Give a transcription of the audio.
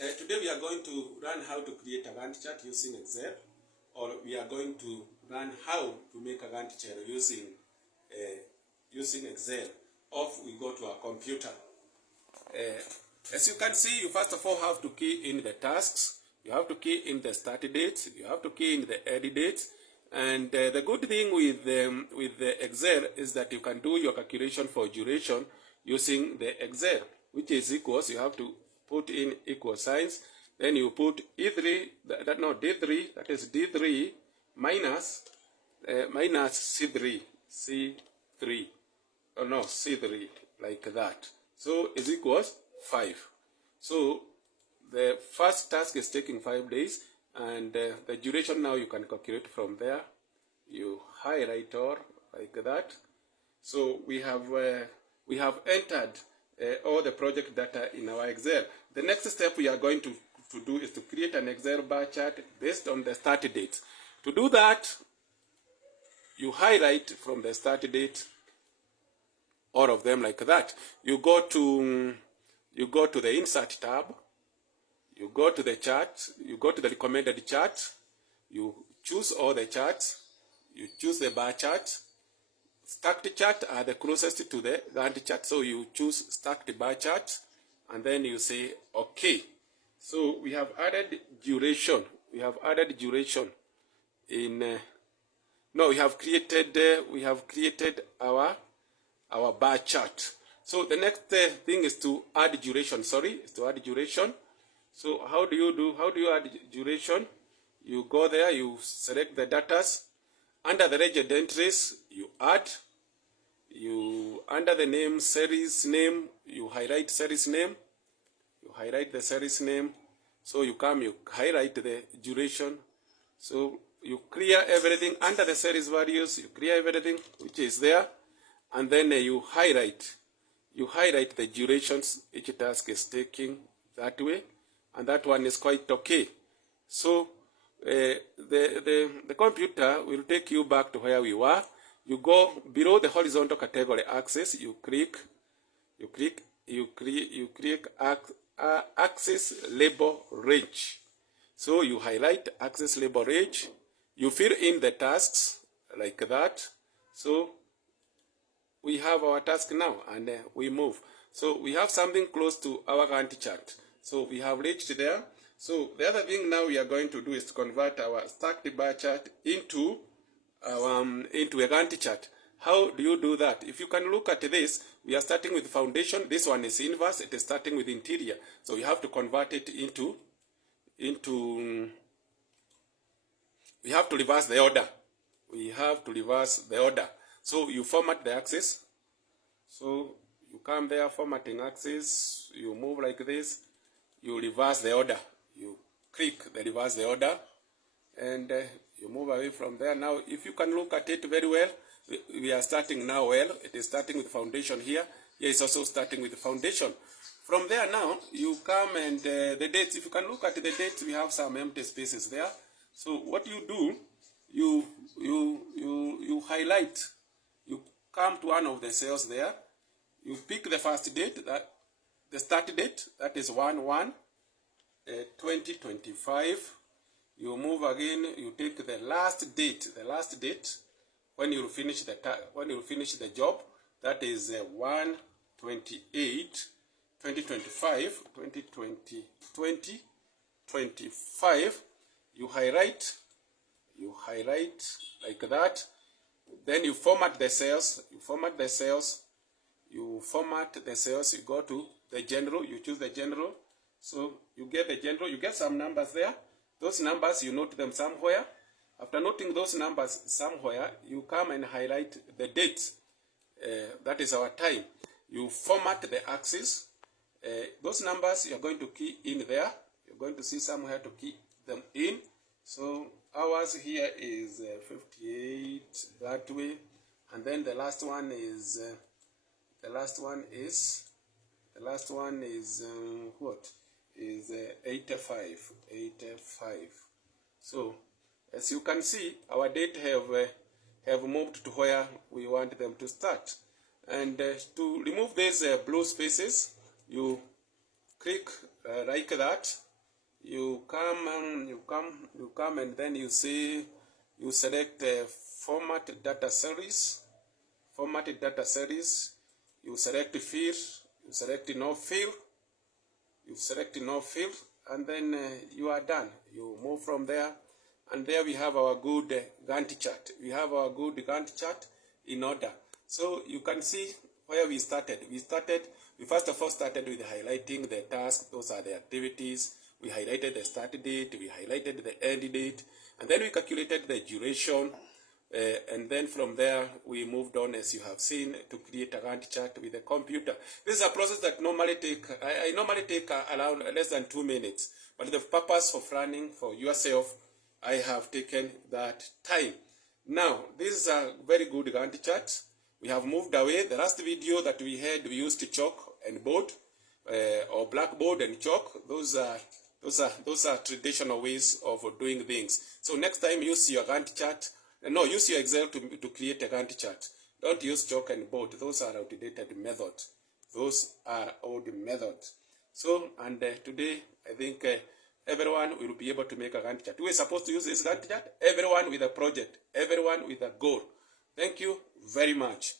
Today we are going to learn how to create a Gantt chart using Excel, or we are going to learn how to make a Gantt chart using Excel. Off we go to our computer. As you can see, you first of all have to key in the tasks. You have to key in the start date. You have to key in the end date. And the good thing with the Excel is that you can do your calculation for duration using the Excel, which is equals. You have to put in equal signs. Then you put E3, D3, that is D3 minus C3, C3, like that. So is equals 5. So the first task is taking 5 days, and the duration now you can calculate from there. You highlight all like that. So we have entered all the project data in our Excel. The next step we are going to do is to create an Excel bar chart based on the start date. To do that, you highlight from the start date all of them like that. You go to the insert tab. You go to the chart. You go to the recommended chart. You choose all the charts. You choose the bar chart. Stacked chart are the closest to the Gantt chart, so you choose stacked bar chart, and then you say OK. So we have added duration. We have added duration in. We have created our bar chart. So the next thing is to add duration. So how do you add duration? You go there, you select the datas. Under the legend entries, you add. Under the name, series name, you highlight series name. You highlight the series name. So you highlight the duration. So you clear everything under the series values. You clear everything which is there, and then you highlight the durations each task is taking that way, and that one is quite okay. So the computer will take you back to where we were. You go below the horizontal category axis. You click axis label range. So you highlight axis label range. You fill in the tasks like that. So we have our task now, and we move. So we have something close to our Gantt chart. So we have reached there. So the other thing now we are going to do is to convert our stacked bar chart into a Gantt chart. How do you do that? If you can look at this, we are starting with foundation. This one is inverse. It is starting with interior. So we have to convert it into we have to reverse the order. So you format the axis. So you come there, formatting axis. You move like this. You reverse the order. You click the reverse the order, and you move away from there. Now, if you can look at it very well, we are starting now well. It is starting with foundation here. Here is also starting with the foundation. From there now, you come and the dates. If you can look at the dates, we have some empty spaces there. So what you do, you highlight. You come to one of the cells there. You pick the first date, the start date. That is 1/1/2025. You move again. You take the last date. When you finish the job, that is 1/28/2025. 2025. You highlight like that. Then you format the cells. You go to the general. You choose the general. So you get the general. You get some numbers there. Those numbers, you note them somewhere. After noting those numbers somewhere, you come and highlight the dates. That is our time. You format the axis. Those numbers you are going to key in there. You're going to see somewhere to key them in. So ours here is 58 that way, and then the last one is what? Is 85. So as you can see, our date have moved to where we want them to start. And to remove these blue spaces, you click like that. you come and then you see, you select format data series, you select field, you select no field, and then you are done. You move from there, and there we have our good Gantt chart. We have our good Gantt chart in order. So you can see where we started. We first of all started with highlighting the tasks. Those are the activities. We highlighted the start date, we highlighted the end date, and then we calculated the duration. And then from there, we moved on, as you have seen, to create a Gantt chart with the computer. This is a process that normally I normally take around less than 2 minutes. But the purpose of running for yourself, I have taken that time. Now, this is a very good Gantt chart. We have moved away. The last video that we had, we used chalk and board, or blackboard and chalk. Those are traditional ways of doing things. So next time, use your Gantt chart. No, use your Excel to create a Gantt chart. Don't use chalk and board. Those are outdated methods. Those are old methods. So, and today, I think everyone will be able to make a Gantt chart. We're supposed to use this Gantt chart. Everyone with a project. Everyone with a goal. Thank you very much.